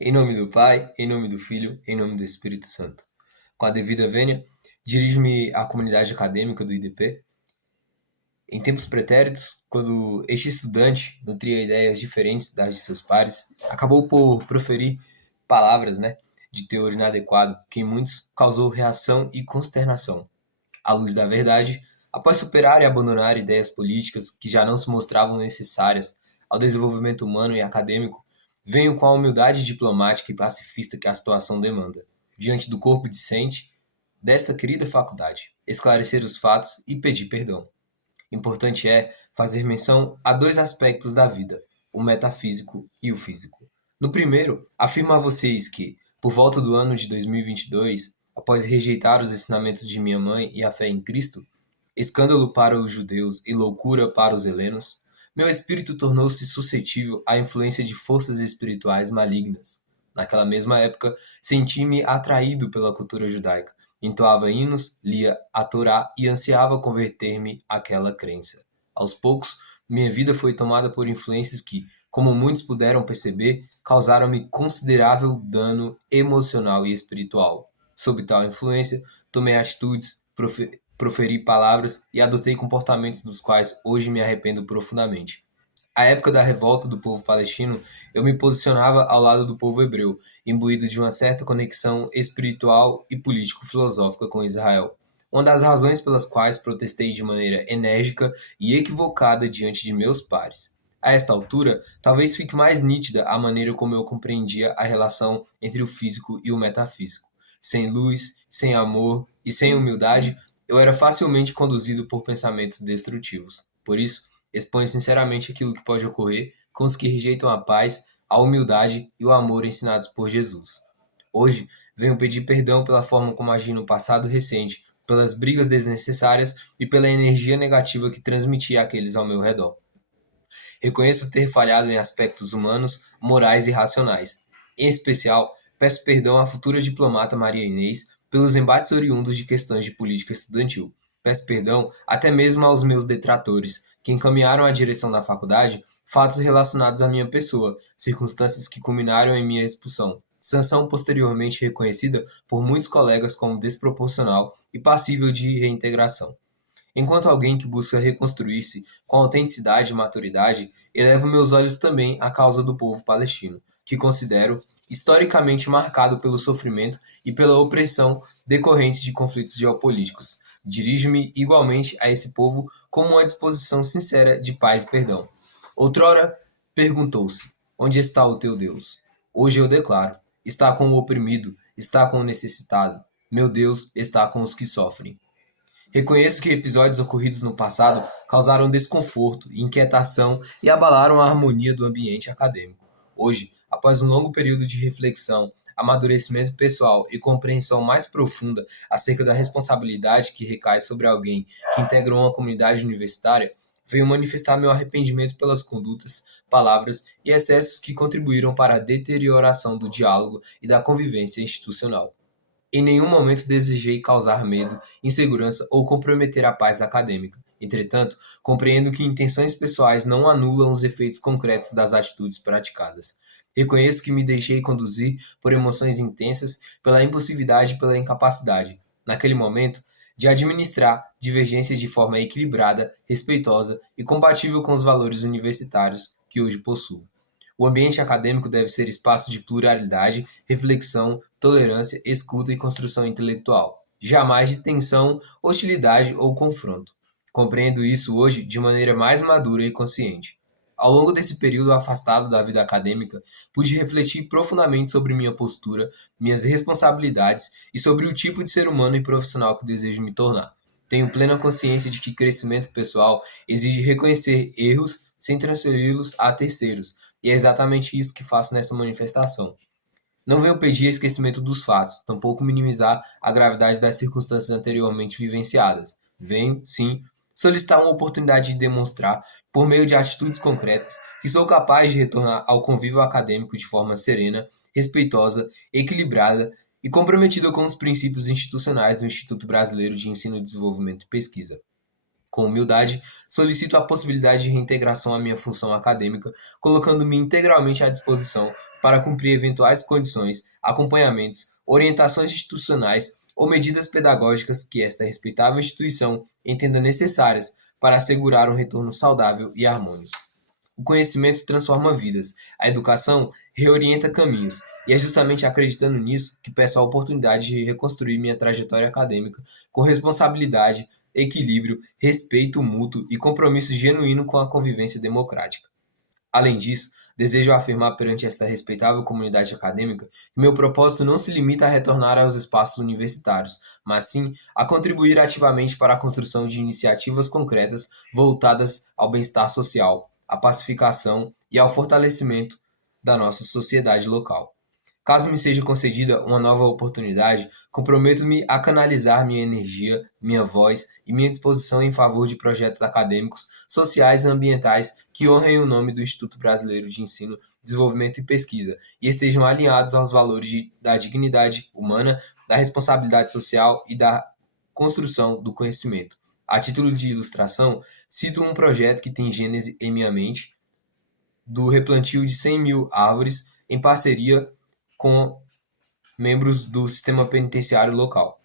Em nome do Pai, em nome do Filho, em nome do Espírito Santo. Com a devida vênia, dirijo-me à comunidade acadêmica do IDP. Em tempos pretéritos, quando este estudante nutria ideias diferentes das de seus pares, acabou por proferir palavras, de teor inadequado, que em muitos causou reação e consternação. À luz da verdade, após superar e abandonar ideias políticas que já não se mostravam necessárias ao desenvolvimento humano e acadêmico, venho com a humildade diplomática e pacifista que a situação demanda, diante do corpo discente desta querida faculdade, esclarecer os fatos e pedir perdão. Importante é fazer menção a dois aspectos da vida, o metafísico e o físico. No primeiro, afirmo a vocês que, por volta do ano de 2022, após rejeitar os ensinamentos de minha mãe e a fé em Cristo, escândalo para os judeus e loucura para os helenos, meu espírito tornou-se suscetível à influência de forças espirituais malignas. Naquela mesma época, senti-me atraído pela cultura judaica, entoava hinos, lia a Torá e ansiava converter-me àquela crença. Aos poucos, minha vida foi tomada por influências que, como muitos puderam perceber, causaram-me considerável dano emocional e espiritual. Sob tal influência, tomei atitudes, proferi palavras e adotei comportamentos dos quais hoje me arrependo profundamente. À época da revolta do povo palestino, eu me posicionava ao lado do povo hebreu, imbuído de uma certa conexão espiritual e político-filosófica com Israel. Uma das razões pelas quais protestei de maneira enérgica e equivocada diante de meus pares. A esta altura, talvez fique mais nítida a maneira como eu compreendia a relação entre o físico e o metafísico. Sem luz, sem amor e sem humildade, eu era facilmente conduzido por pensamentos destrutivos. Por isso, exponho sinceramente aquilo que pode ocorrer com os que rejeitam a paz, a humildade e o amor ensinados por Jesus. Hoje, venho pedir perdão pela forma como agi no passado recente, pelas brigas desnecessárias e pela energia negativa que transmiti àqueles ao meu redor. Reconheço ter falhado em aspectos humanos, morais e racionais. Em especial, peço perdão à futura diplomata Maria Inês pelos embates oriundos de questões de política estudantil. Peço perdão até mesmo aos meus detratores, que encaminharam à direção da faculdade fatos relacionados à minha pessoa, circunstâncias que culminaram em minha expulsão. Sanção posteriormente reconhecida por muitos colegas como desproporcional e passível de reintegração. Enquanto alguém que busca reconstruir-se com autenticidade e maturidade, elevo meus olhos também à causa do povo palestino, que considero historicamente marcado pelo sofrimento e pela opressão decorrentes de conflitos geopolíticos. Dirijo-me igualmente a esse povo com uma disposição sincera de paz e perdão. Outrora perguntou-se: onde está o teu Deus? Hoje eu declaro: está com o oprimido, está com o necessitado. Meu Deus está com os que sofrem. Reconheço que episódios ocorridos no passado causaram desconforto, inquietação e abalaram a harmonia do ambiente acadêmico. Hoje, após um longo período de reflexão, amadurecimento pessoal e compreensão mais profunda acerca da responsabilidade que recai sobre alguém que integra uma comunidade universitária, venho manifestar meu arrependimento pelas condutas, palavras e excessos que contribuíram para a deterioração do diálogo e da convivência institucional. Em nenhum momento desejei causar medo, insegurança ou comprometer a paz acadêmica. Entretanto, compreendo que intenções pessoais não anulam os efeitos concretos das atitudes praticadas. Reconheço que me deixei conduzir por emoções intensas, pela impulsividade e pela incapacidade, naquele momento, de administrar divergências de forma equilibrada, respeitosa e compatível com os valores universitários que hoje possuo. O ambiente acadêmico deve ser espaço de pluralidade, reflexão, tolerância, escuta e construção intelectual, jamais de tensão, hostilidade ou confronto. Compreendo isso hoje de maneira mais madura e consciente. Ao longo desse período afastado da vida acadêmica, pude refletir profundamente sobre minha postura, minhas responsabilidades e sobre o tipo de ser humano e profissional que desejo me tornar. Tenho plena consciência de que crescimento pessoal exige reconhecer erros sem transferi-los a terceiros, e é exatamente isso que faço nessa manifestação. Não venho pedir esquecimento dos fatos, tampouco minimizar a gravidade das circunstâncias anteriormente vivenciadas. Venho, sim, solicitar uma oportunidade de demonstrar, por meio de atitudes concretas, que sou capaz de retornar ao convívio acadêmico de forma serena, respeitosa, equilibrada e comprometida com os princípios institucionais do Instituto Brasileiro de Ensino, Desenvolvimento e Pesquisa. Com humildade, solicito a possibilidade de reintegração à minha função acadêmica, colocando-me integralmente à disposição para cumprir eventuais condições, acompanhamentos, orientações institucionais ou medidas pedagógicas que esta respeitável instituição entenda necessárias para assegurar um retorno saudável e harmônico. O conhecimento transforma vidas, a educação reorienta caminhos, e é justamente acreditando nisso que peço a oportunidade de reconstruir minha trajetória acadêmica com responsabilidade, equilíbrio, respeito mútuo e compromisso genuíno com a convivência democrática. Além disso, desejo afirmar perante esta respeitável comunidade acadêmica que meu propósito não se limita a retornar aos espaços universitários, mas sim a contribuir ativamente para a construção de iniciativas concretas voltadas ao bem-estar social, à pacificação e ao fortalecimento da nossa sociedade local. Caso me seja concedida uma nova oportunidade, comprometo-me a canalizar minha energia, minha voz e minha disposição em favor de projetos acadêmicos, sociais e ambientais que honrem o nome do Instituto Brasileiro de Ensino, Desenvolvimento e Pesquisa e estejam alinhados aos valores da dignidade humana, da responsabilidade social e da construção do conhecimento. A título de ilustração, cito um projeto que tem gênese em minha mente, do replantio de 100.000 árvores em parceria com membros do sistema penitenciário local.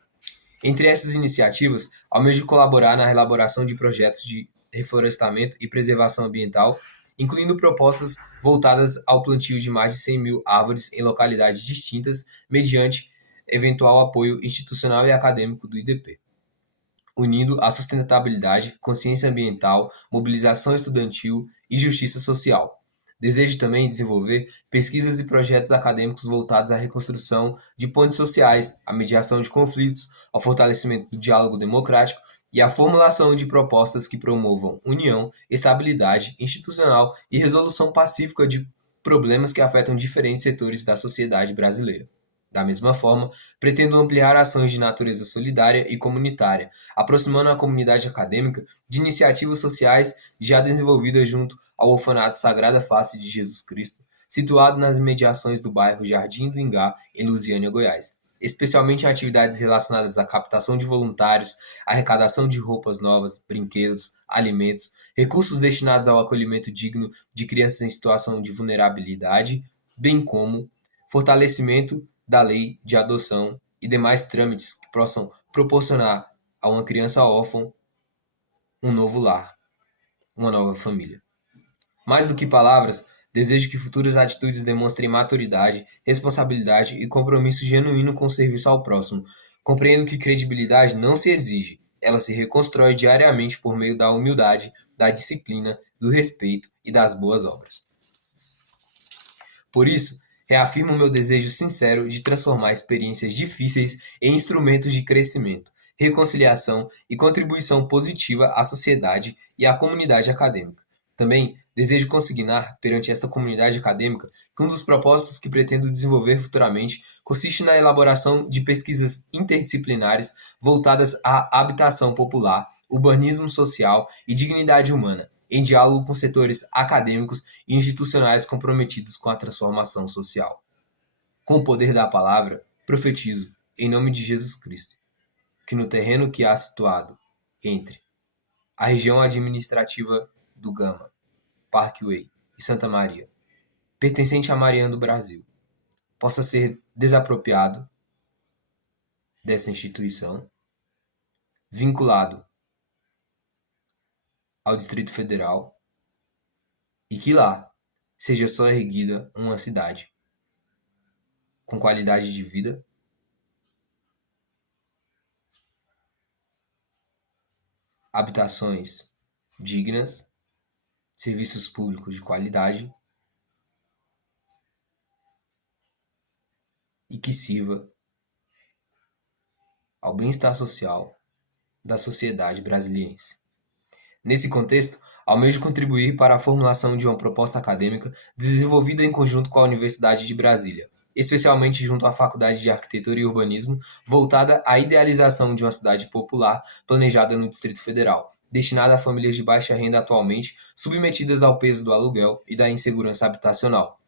Entre essas iniciativas, almejo colaborar na elaboração de projetos de reflorestamento e preservação ambiental, incluindo propostas voltadas ao plantio de mais de 100.000 árvores em localidades distintas, mediante eventual apoio institucional e acadêmico do IDP, unindo a sustentabilidade, consciência ambiental, mobilização estudantil e justiça social. Desejo também desenvolver pesquisas e projetos acadêmicos voltados à reconstrução de pontes sociais, à mediação de conflitos, ao fortalecimento do diálogo democrático e à formulação de propostas que promovam união, estabilidade institucional e resolução pacífica de problemas que afetam diferentes setores da sociedade brasileira. Da mesma forma, pretendo ampliar ações de natureza solidária e comunitária, aproximando a comunidade acadêmica de iniciativas sociais já desenvolvidas junto ao Orfanato Sagrada Face de Jesus Cristo, situado nas imediações do bairro Jardim do Ingá, em Lusiânia, Goiás, especialmente em atividades relacionadas à captação de voluntários, arrecadação de roupas novas, brinquedos, alimentos, recursos destinados ao acolhimento digno de crianças em situação de vulnerabilidade, bem como fortalecimento da lei de adoção e demais trâmites que possam proporcionar a uma criança órfã um novo lar, uma nova família. Mais do que palavras, desejo que futuras atitudes demonstrem maturidade, responsabilidade e compromisso genuíno com o serviço ao próximo. Compreendo que credibilidade não se exige, ela se reconstrói diariamente por meio da humildade, da disciplina, do respeito e das boas obras. Por isso, reafirmo meu desejo sincero de transformar experiências difíceis em instrumentos de crescimento, reconciliação e contribuição positiva à sociedade e à comunidade acadêmica. Também desejo consignar perante esta comunidade acadêmica que um dos propósitos que pretendo desenvolver futuramente consiste na elaboração de pesquisas interdisciplinares voltadas à habitação popular, urbanismo social e dignidade humana, em diálogo com setores acadêmicos e institucionais comprometidos com a transformação social. Com o poder da palavra, profetizo, em nome de Jesus Cristo, que no terreno que há situado entre a região administrativa do Gama, Parkway e Santa Maria, pertencente à Maranhão do Brasil, possa ser desapropriado dessa instituição, vinculado ao Distrito Federal e que lá seja só erguida uma cidade com qualidade de vida, habitações dignas, serviços públicos de qualidade e que sirva ao bem-estar social da sociedade brasiliense. Nesse contexto, almejo contribuir para a formulação de uma proposta acadêmica desenvolvida em conjunto com a Universidade de Brasília, especialmente junto à Faculdade de Arquitetura e Urbanismo, voltada à idealização de uma cidade popular planejada no Distrito Federal, destinada a famílias de baixa renda atualmente submetidas ao peso do aluguel e da insegurança habitacional.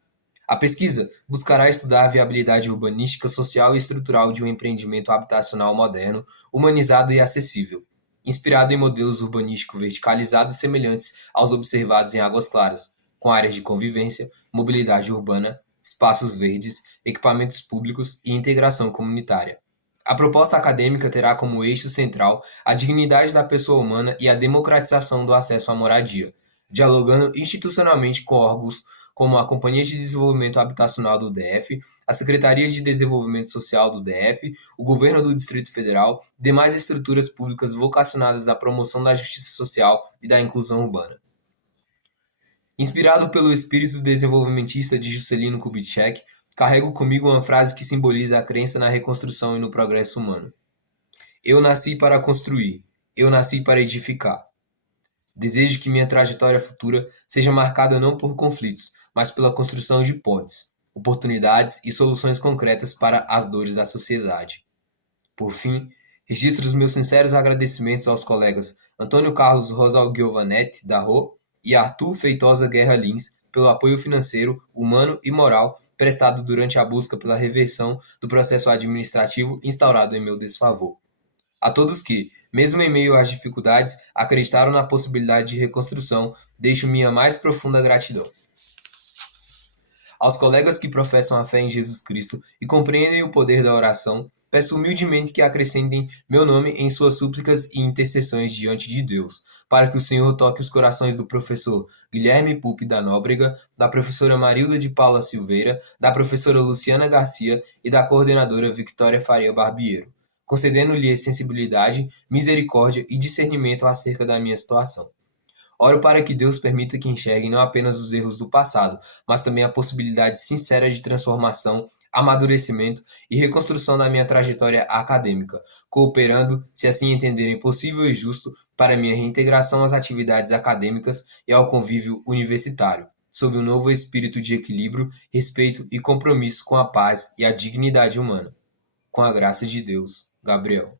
A pesquisa buscará estudar a viabilidade urbanística, social e estrutural de um empreendimento habitacional moderno, humanizado e acessível, inspirado em modelos urbanísticos verticalizados semelhantes aos observados em Águas Claras, com áreas de convivência, mobilidade urbana, espaços verdes, equipamentos públicos e integração comunitária. A proposta acadêmica terá como eixo central a dignidade da pessoa humana e a democratização do acesso à moradia, dialogando institucionalmente com órgãos como a Companhia de Desenvolvimento Habitacional do DF, a Secretaria de Desenvolvimento Social do DF, o Governo do Distrito Federal e demais estruturas públicas vocacionadas à promoção da justiça social e da inclusão urbana. Inspirado pelo espírito desenvolvimentista de Juscelino Kubitschek, carrego comigo uma frase que simboliza a crença na reconstrução e no progresso humano. Eu nasci para construir, eu nasci para edificar. Desejo que minha trajetória futura seja marcada não por conflitos, mas pela construção de pontes, oportunidades e soluções concretas para as dores da sociedade. Por fim, registro os meus sinceros agradecimentos aos colegas Antônio Carlos Rosal Giovanetti, da Rô, e Arthur Feitosa Guerra Lins, pelo apoio financeiro, humano e moral prestado durante a busca pela reversão do processo administrativo instaurado em meu desfavor. A todos que, mesmo em meio às dificuldades, acreditaram na possibilidade de reconstrução, deixo minha mais profunda gratidão. Aos colegas que professam a fé em Jesus Cristo e compreendem o poder da oração, peço humildemente que acrescentem meu nome em suas súplicas e intercessões diante de Deus, para que o Senhor toque os corações do professor Guilherme Pupi da Nóbrega, da professora Marilda de Paula Silveira, da professora Luciana Garcia e da coordenadora Victória Faria Barbiero, concedendo-lhe sensibilidade, misericórdia e discernimento acerca da minha situação. Oro para que Deus permita que enxerguem não apenas os erros do passado, mas também a possibilidade sincera de transformação, amadurecimento e reconstrução da minha trajetória acadêmica, cooperando, se assim entenderem possível e justo, para minha reintegração às atividades acadêmicas e ao convívio universitário, sob um novo espírito de equilíbrio, respeito e compromisso com a paz e a dignidade humana. Com a graça de Deus, Gabriel.